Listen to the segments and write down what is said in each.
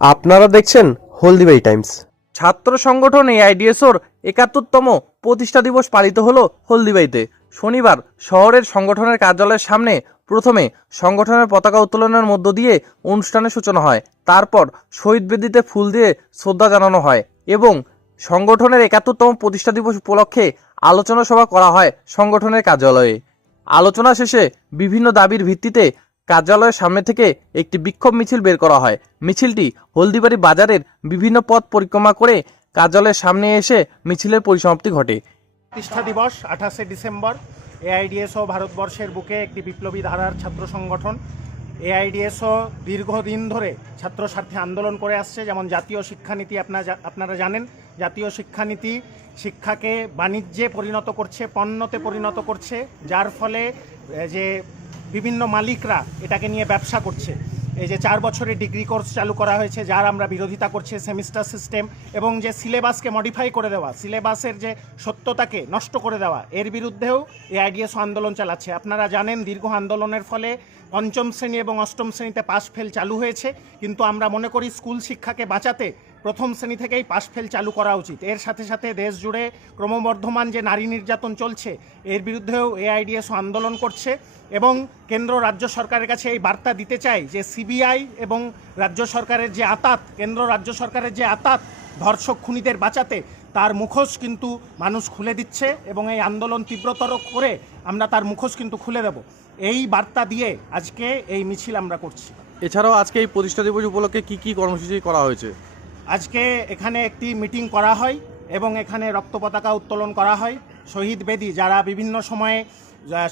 আপনারা দেখছেন হলদিবাই টাইমস। ছাত্র সংগঠন এই এআইডিএসওর একাত্তরতম প্রতিষ্ঠা দিবস পালিত হলো হলদিবাইতে শনিবার শহরের সংগঠনের কার্যালয়ের সামনে প্রথমে সংগঠনের পতাকা উত্তোলনের মধ্য দিয়ে অনুষ্ঠানের সূচনা হয়। তারপর শহীদ বেদিতে ফুল দিয়ে শ্রদ্ধা জানানো হয় এবং সংগঠনের একাত্তরতম প্রতিষ্ঠা দিবস উপলক্ষে আলোচনা সভা করা হয় সংগঠনের কার্যালয়ে। আলোচনা শেষে বিভিন্ন দাবির ভিত্তিতে কার্যালয়ের সামনে থেকে একটি বিক্ষোভ মিছিল বের করা হয়। মিছিলটি হলদিবাড়ি বাজারের বিভিন্ন পথ পরিক্রমা করে কার্যালয়ের সামনে এসে মিছিলের পরিসমাপ্তি ঘটে। প্রতিষ্ঠা দিবস, আঠাশে ডিসেম্বর। এআইডিএসও ভারতবর্ষের বুকে একটি বিপ্লবী ধারার ছাত্র সংগঠন। এআইডিএসও দীর্ঘদিন ধরে ছাত্র স্বার্থে আন্দোলন করে আসছে, যেমন জাতীয় শিক্ষানীতি আপনারা আপনারা জানেন, জাতীয় শিক্ষানীতি শিক্ষাকে বাণিজ্যে পরিণত করছে, পণ্যতে পরিণত করছে, যার ফলে যে বিভিন্ন মালিকরা এটাকে নিয়ে ব্যবসা করছে। এই যে চার বছরের ডিগ্রি কোর্স চালু করা হয়েছে, যার আমরা বিরোধিতা করছি সেমিস্টার সিস্টেম এবং যে সিলেবাসকে মডিফাই করে দেওয়া, সিলেবাসের যে সত্যতাকে নষ্ট করে দেওয়া, এর বিরুদ্ধেও এই আইডিএস আন্দোলন চালাচ্ছে। আপনারা জানেন দীর্ঘ আন্দোলনের ফলে পঞ্চম শ্রেণি এবং অষ্টম শ্রেণীতে পাস ফেল চালু হয়েছে, কিন্তু আমরা মনে করি স্কুল শিক্ষাকে বাঁচাতে প্রথম শ্রেণি থেকেই পাস ফেল চালু করা উচিত। এর সাথে সাথে দেশ জুড়ে ক্রমবর্ধমান যে নারী নির্যাতন চলছে, এর বিরুদ্ধেও এআইডিএস আন্দোলন করছে এবং কেন্দ্র রাজ্য সরকারের কাছে এই বার্তা দিতে চাই যে সিবিআই এবং রাজ্য সরকারের যে আতাত, কেন্দ্র রাজ্য সরকারের যে আতাত ধর্ষক খুনিদের বাঁচাতে, তার মুখোশ কিন্তু মানুষ খুলে দিচ্ছে এবং এই আন্দোলন তীব্রতর করে আমরা তার মুখোশ কিন্তু খুলে দেব। এই বার্তা দিয়ে আজকে এই মিছিল আমরা করছি। এছাড়াও আজকে এই প্রতিষ্ঠা দিবস উপলক্ষে কি কি কর্মসূচি করা হয়েছে? আজকে এখানে একটি মিটিং করা হয় এবং এখানে রক্ত পতাকা উত্তোলন করা হয়। শহীদ বেদি যারা বিভিন্ন সময়ে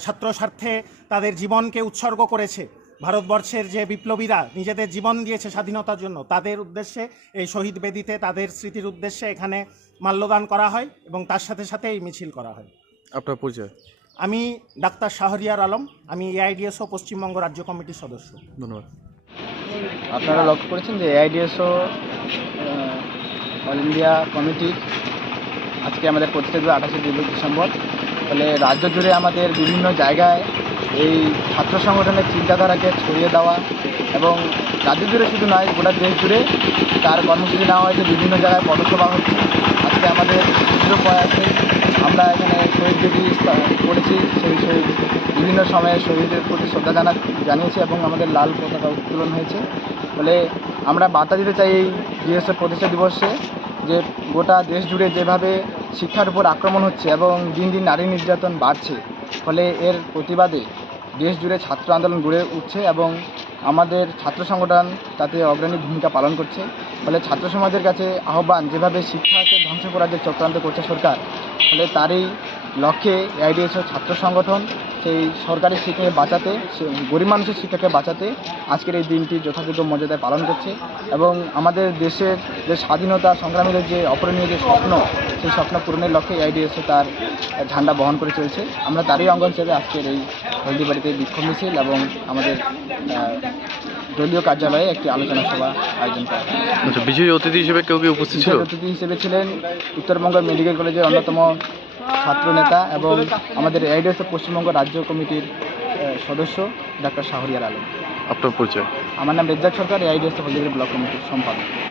ছাত্র স্বার্থে তাদের জীবনকে উৎসর্গ করেছে ভারতবর্ষের যে বিপ্লবীরা নিজেদের জীবন দিয়েছে স্বাধীনতার জন্য তাদের উদ্দেশ্যে এই শহীদ বেদিতে তাদের স্মৃতির উদ্দেশ্যে এখানে মাল্যদান করা হয় এবং তার সাথে সাথে এই মিছিল করা হয়। আপনার পরিচয়? আমি ডাক্তার শাহরিয়ার আলম আমি এআইডিএসও পশ্চিমবঙ্গ রাজ্য কমিটির সদস্য। ধন্যবাদ। আপনারা লক্ষ্য করেছেন যে এআইডিএসও অল ইন্ডিয়া কমিটি আজকে আমাদের প্রতিষ্ঠা আঠাশে ডিসেম্বর। ফলে রাজ্য জুড়ে আমাদের বিভিন্ন জায়গায় এই ছাত্র সংগঠনের চিন্তাধারাকে ছড়িয়ে দেওয়া এবং রাজ্য জুড়ে শুধু নয়, গোটা দেশ জুড়ে তার কর্মসূচি নেওয়া হয়েছে, বিভিন্ন জায়গায় পদসভা হচ্ছে। আজকে আমাদের প্রয়াসে আমরা এখানে শহীদ বেদি করেছি, সেই শহীদ বিভিন্ন সময়ে শহীদের প্রতি শ্রদ্ধা জানা, জানিয়েছি এবং আমাদের লাল পতাকা উত্তোলন হয়েছে। ফলে আমরা বার্তা দিতে চাই এই ডিএসএ প্রতিষ্ঠা দিবসে যে গোটা দেশ জুড়ে যেভাবে শিক্ষার উপর আক্রমণ হচ্ছে এবং দিন দিন নারী নির্যাতন বাড়ছে, ফলে এর প্রতিবাদে দেশ জুড়ে ছাত্র আন্দোলন গড়ে উঠছে এবং আমাদের ছাত্র সংগঠন তাতে অগ্রণী ভূমিকা পালন করছে। ফলে ছাত্র সমাজের কাছে আহ্বান, যেভাবে শিক্ষাকে ধ্বংস করার যে চক্রান্ত করছে সরকার, ফলে তারই লক্ষ্যে এআইডিএসও ছাত্র সংগঠন সেই সরকারি শিক্ষাকে বাঁচাতে সে- গরিব মানুষের শিক্ষাকে বাঁচাতে আজকের এই দিনটি যথাযথ মর্যাদায় পালন করছে এবং আমাদের দেশের যে স্বাধীনতা সংগ্রামীদের যে অপরণীয় যে স্বপ্ন সেই স্বপ্ন পূরণের লক্ষ্যে এআইডিএসও তার ঝান্ডা বহন করে চলছে। আমরা তারই অঙ্গন হিসেবে আজকের এই হলদিবাড়িতে বিক্ষোভ মিছিল এবং আমাদের দলীয় কার্যালয়ে একটি আলোচনা সভা আয়োজন করা হয়। আচ্ছা বিশেষ অতিথি হিসেবে কেউ কি উপস্থিত ছিল? অতিথি হিসেবে ছিলেন উত্তরবঙ্গ মেডিকেল কলেজের অন্যতম ছাত্র নেতা এবং আমাদের এইডস পশ্চিমবঙ্গ রাজ্য কমিটির আহ, সদস্য ডাক্তার শাহরিয়ার আলম। আপনার পরিচয়? আমার নাম রেজ্জাক সরকার এআইডিএস ব্লক কমিটির সম্পাদক।